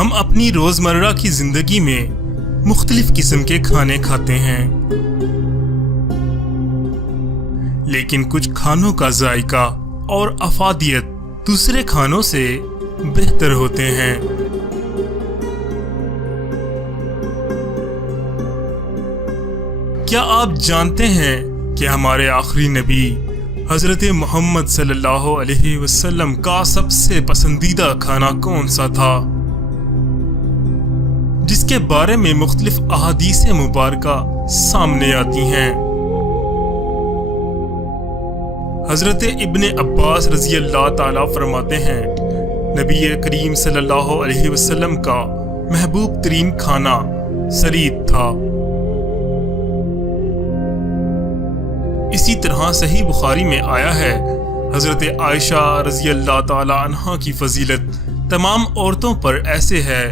हम अपनी रोजमर्रा की जिंदगी में मुख्तलिफ किस्म के खाने खाते हैं, लेकिन कुछ खानों का जायका और अफादियत दूसरे खानों से बेहतर होते हैं। क्या आप जानते हैं कि हमारे आखिरी नबी हजरत मोहम्मद सल्लल्लाहु अलैहि वसल्लम का सबसे पसंदीदा खाना कौन सा था, जिसके बारे में मुख्तलिफ अहादीस मुबारका सामने आती हैं। हजरत इब्ने अब्बास रज़ी अल्लाह ताला फरमाते हैं, नबी करीम सल्लल्लाहु अलैहि वसल्लम का महबूब तरीन खाना सरीद था। इसी तरह सही बुखारी में आया है, हजरत आयशा रज़ी अल्लाह ताला अन्हा की फजीलत तमाम औरतों पर ऐसे है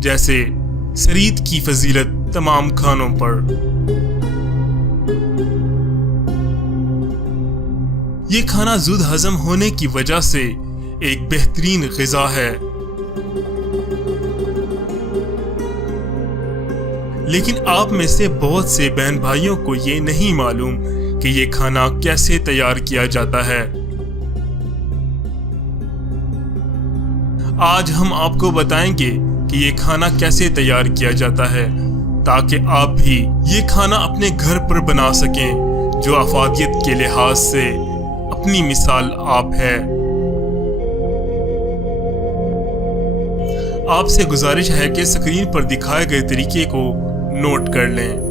जैसे सरीद की फजीलत तमाम खानों पर। ये खाना जुद हजम होने की वजह से एक बेहतरीन ग़िज़ा है, लेकिन आप में से बहुत से बहन भाइयों को ये नहीं मालूम कि ये खाना कैसे तैयार किया जाता है। आज हम आपको बताएंगे कि ये खाना कैसे तैयार किया जाता है, ताकि आप भी ये खाना अपने घर पर बना सकें, जो अफादियत के लिहाज से अपनी मिसाल आप है। आपसे गुजारिश है कि स्क्रीन पर दिखाए गए तरीके को नोट कर लें।